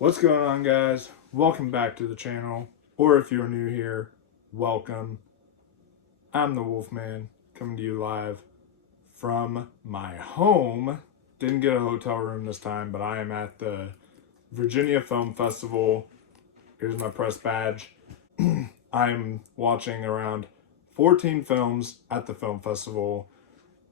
What's going on, guys? Welcome back to the channel, or if you're new here, welcome. I'm the Wolfman, coming to you live from my home. Didn't get a hotel room this time, but I am at the Virginia Film Festival. Here's my press badge. I'm watching around 14 films at the film festival,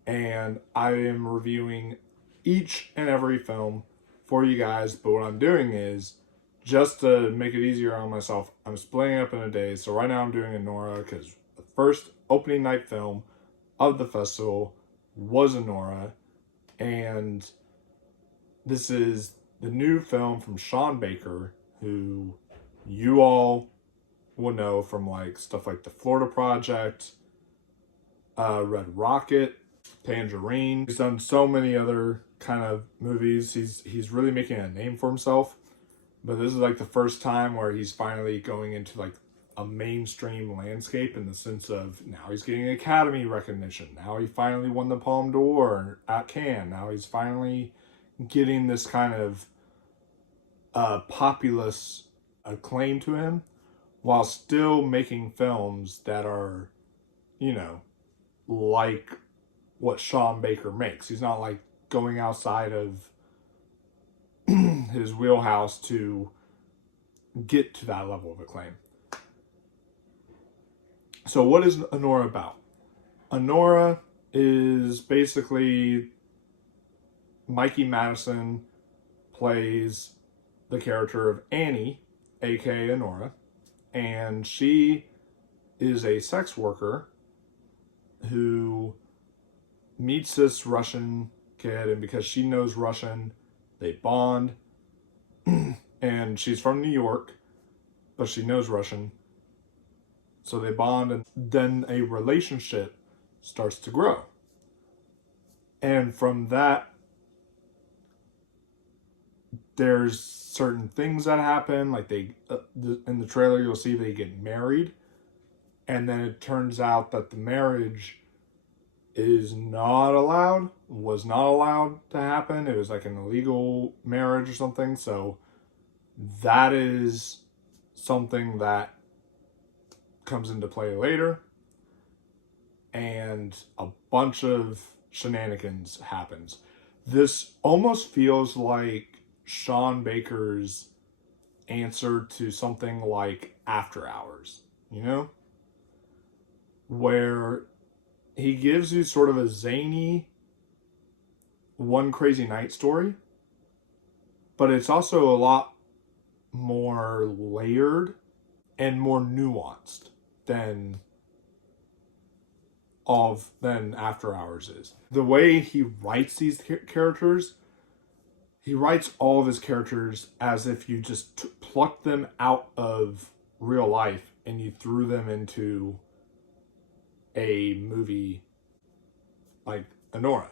and I am reviewing each and every film for you guys. But what I'm doing is, just to make it easier on myself, I'm splitting up into days. So right now I'm doing Anora because the first opening night film of the festival was Anora, and this is the new film from Sean Baker, who you all will know from like stuff like The Florida Project, Red Rocket, Tangerine. He's done so many other kind of movies. He's really making a name for himself. But this is like the first time where he's finally going into like a mainstream landscape, in the sense of now he's getting Academy recognition. Now he finally won the Palme d'Or at Cannes. Now he's finally getting this kind of populist acclaim to him, while still making films that are, like what Sean Baker makes. He's not like going outside of his wheelhouse to get to that level of acclaim. So what is Anora about? Anora is basically Mikey Madison plays the character of Annie, aka Anora, and she is a sex worker who meets this Russian kid, and because she knows Russian, they bond. And she's from New York, but she knows Russian. So they bond, and then a relationship starts to grow. And from that, there's certain things that happen. Like in the trailer, you'll see they get married. And then it turns out that the marriage was not allowed to happen. It was like an illegal marriage or something. So that is something that comes into play later. And a bunch of shenanigans happens. This almost feels like Sean Baker's answer to something like After Hours, where he gives you sort of a zany One Crazy Night story, but it's also a lot more layered and more nuanced than After Hours is. The way he writes these characters, he writes all of his characters as if you just plucked them out of real life and you threw them into a movie like Anora.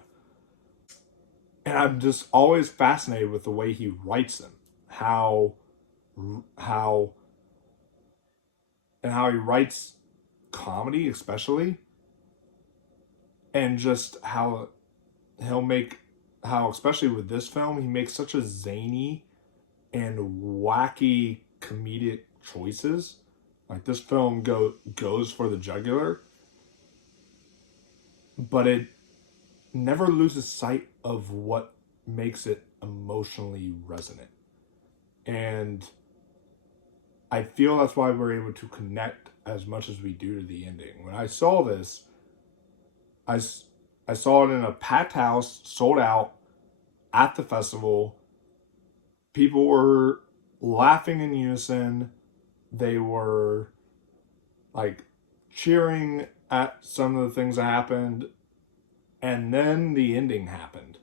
And I'm just always fascinated with the way he writes them, how he writes comedy, especially, and just how especially with this film, he makes such a zany and wacky comedic choices. Like, this film goes for the jugular, but it never loses sight of what makes it emotionally resonant. And I feel that's why we're able to connect as much as we do to the ending. When I saw this, I saw it in a packed house, sold out, at the festival. People were laughing in unison. They were like cheering at some of the things that happened. And then the ending happened.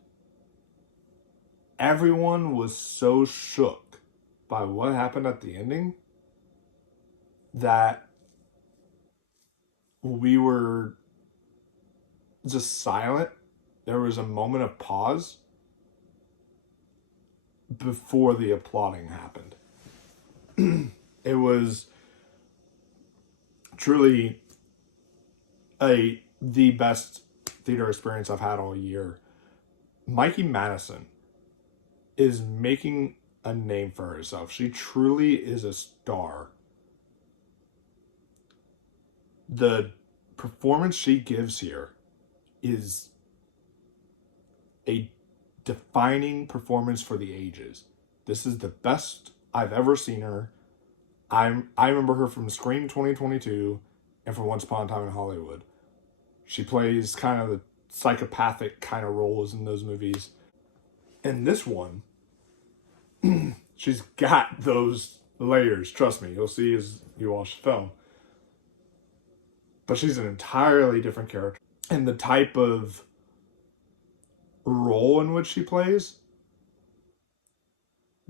Everyone was so shook by what happened at the ending that we were just silent. There was a moment of pause before the applauding happened. It was truly the best theater experience I've had all year. Mikey Madison is making a name for herself. She truly is a star. The performance she gives here is a defining performance for the ages. This is the best I've ever seen her. I remember her from Scream 2022 and from Once Upon a Time in Hollywood. She plays kind of the psychopathic kind of roles in those movies. In this one, she's got those layers. Trust me, you'll see as you watch the film. But she's an entirely different character. And the type of role in which she plays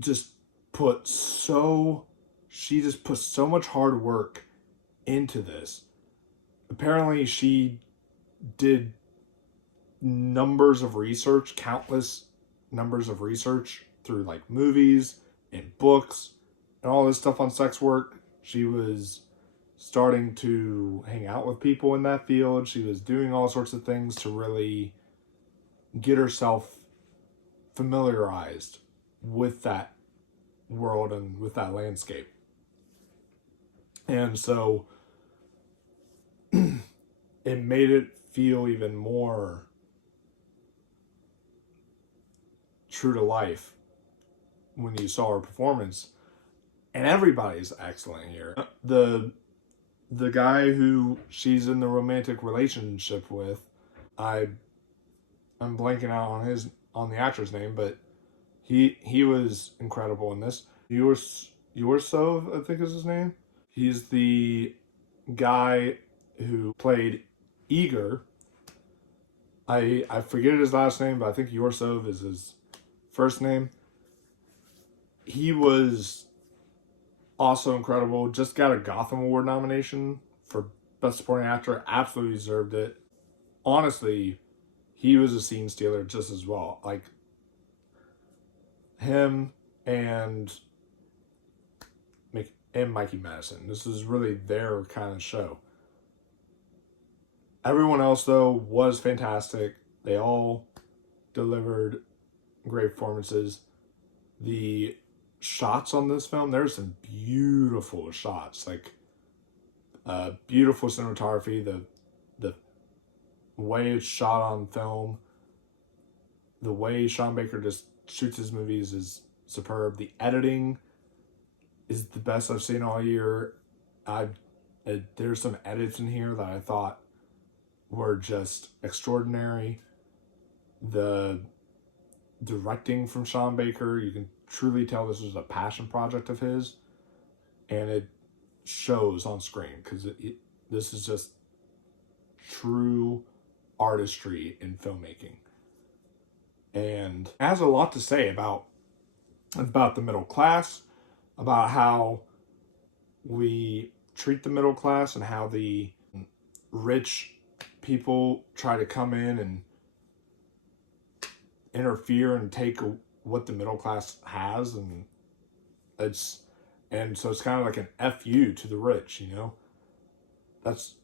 she just puts so much hard work into this. Apparently she did countless numbers of research through like movies and books and all this stuff on sex work. She was starting to hang out with people in that field. She was doing all sorts of things to really get herself familiarized with that world and with that landscape. And so it made it feel even more true to life when you saw her performance. And everybody's excellent here. The guy who she's in the romantic relationship with, I'm blanking out on the actor's name, but he was incredible in this. Yursov, I think is his name. He's the guy who played Igor. I forget his last name, but I think Yursov is his first name. He was also incredible. Just got a Gotham Award nomination for Best Supporting Actor. Absolutely deserved it. Honestly, he was a scene stealer just as well. Like him and Mikey Madison. This is really their kind of show. Everyone else, though, was fantastic. They all delivered great performances. The shots on this film, there's some beautiful shots, like beautiful cinematography. The way it's shot on film, the way Sean Baker just shoots his movies is superb. The editing is the best I've seen all year. There's some edits in here that I thought were just extraordinary. The directing from Sean Baker, you can truly tell this was a passion project of his, and it shows on screen because this is just true artistry in filmmaking, and has a lot to say about the middle class, about how we treat the middle class and how the rich people try to come in and interfere and take what the middle class has, and so it's kind of like an FU to the rich, you know. That's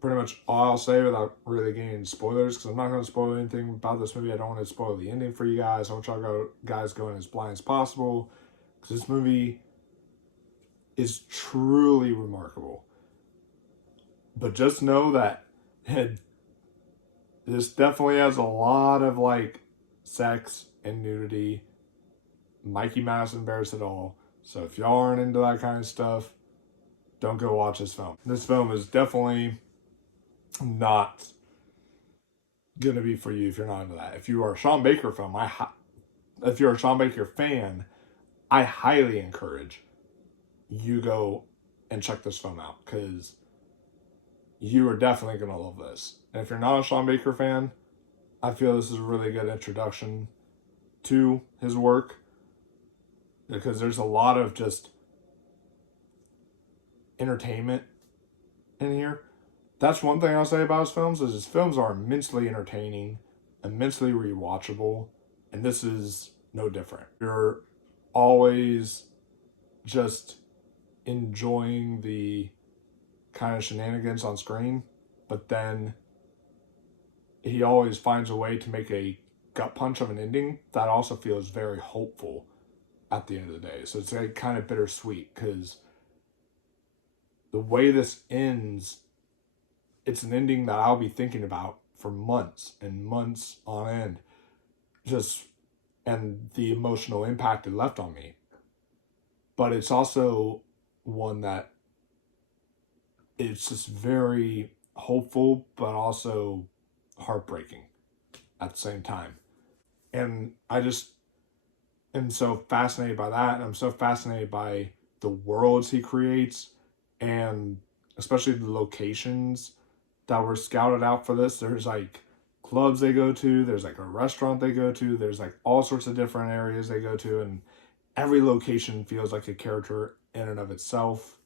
pretty much all I'll say without really getting into spoilers, because I'm not going to spoil anything about this movie. I don't want to spoil the ending for you guys. I want y'all guys going as blind as possible, because this movie is truly remarkable. But just know that this definitely has a lot of like sex and nudity. Mikey Madison bears it all. So if y'all aren't into that kind of stuff, don't go watch this film. This film is definitely not gonna be for you if you're not into that. If you are a Sean Baker film, if you're a Sean Baker fan, I highly encourage you go and check this film out, because you are definitely gonna love this. And if you're not a Sean Baker fan, I feel this is a really good introduction to his work, because there's a lot of just entertainment in here. That's one thing I'll say about his films, is his films are immensely entertaining, immensely rewatchable, and this is no different. You're always just enjoying the kind of shenanigans on screen, but then he always finds a way to make a gut punch of an ending that also feels very hopeful at the end of the day. So it's like kind of bittersweet because the way this ends, it's an ending that I'll be thinking about for months and months on end. And the emotional impact it left on me. But it's also one that it's just very hopeful, but also heartbreaking at the same time. And I just am so fascinated by that. And I'm so fascinated by the worlds he creates, and especially the locations that were scouted out for this. There's like clubs they go to, there's like a restaurant they go to, there's like all sorts of different areas they go to, and every location feels like a character in and of itself.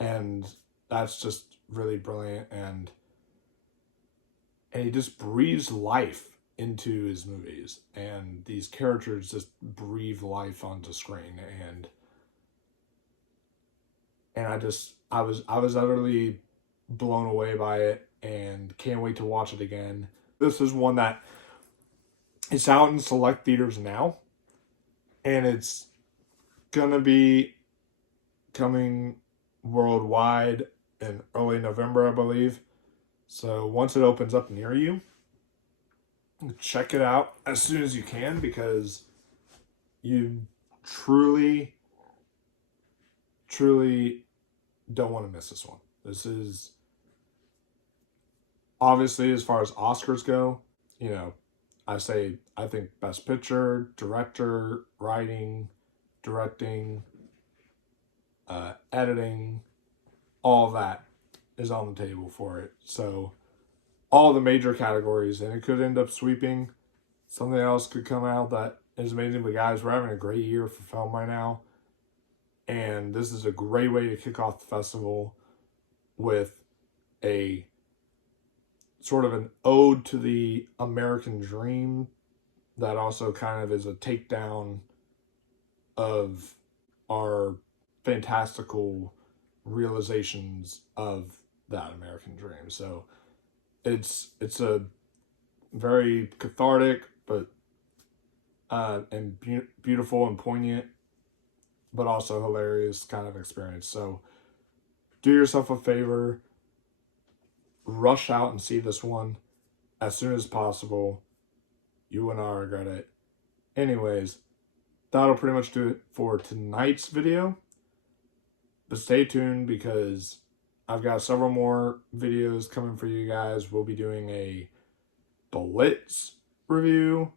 And that's just really brilliant. And he just breathes life into his movies, and these characters just breathe life onto screen. And I was utterly blown away by it, and can't wait to watch it again. This is one that it's out in select theaters now, and it's gonna be coming worldwide in early November, I believe. So once it opens up near you, check it out as soon as you can, because you truly don't want to miss this one. This is obviously, as far as Oscars go, you know, I think Best Picture, Director, Writing, Directing, Editing, all that is on the table for it. So all the major categories, and it could end up sweeping. Something else could come out that is amazing. But guys, we're having a great year for film right now, and this is a great way to kick off the festival with a sort of an ode to the American dream that also kind of is a takedown of our fantastical realizations of that American dream. So it's a very cathartic, but and beautiful and poignant, but also hilarious kind of experience. So do yourself a favor, rush out and see this one as soon as possible. You will not regret it. Anyways, that'll pretty much do it for tonight's video. But stay tuned, because I've got several more videos coming for you guys. We'll be doing a Blitz review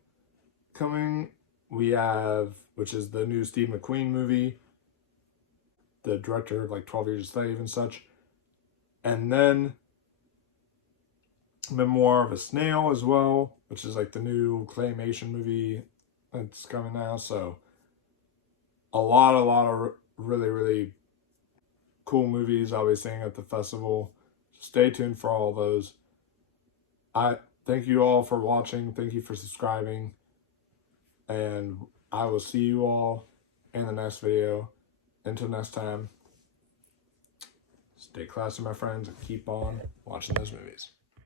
coming. We have, which is the new Steve McQueen movie, the director of like 12 Years a Slave and such. And then Memoir of a Snail as well, which is like the new claymation movie that's coming now. So a lot of really cool movies I'll be seeing at the festival. Stay tuned for all of those. I thank you all for watching. Thank you for subscribing. And I will see you all in the next video. Until next time, stay classy, my friends, and keep on watching those movies.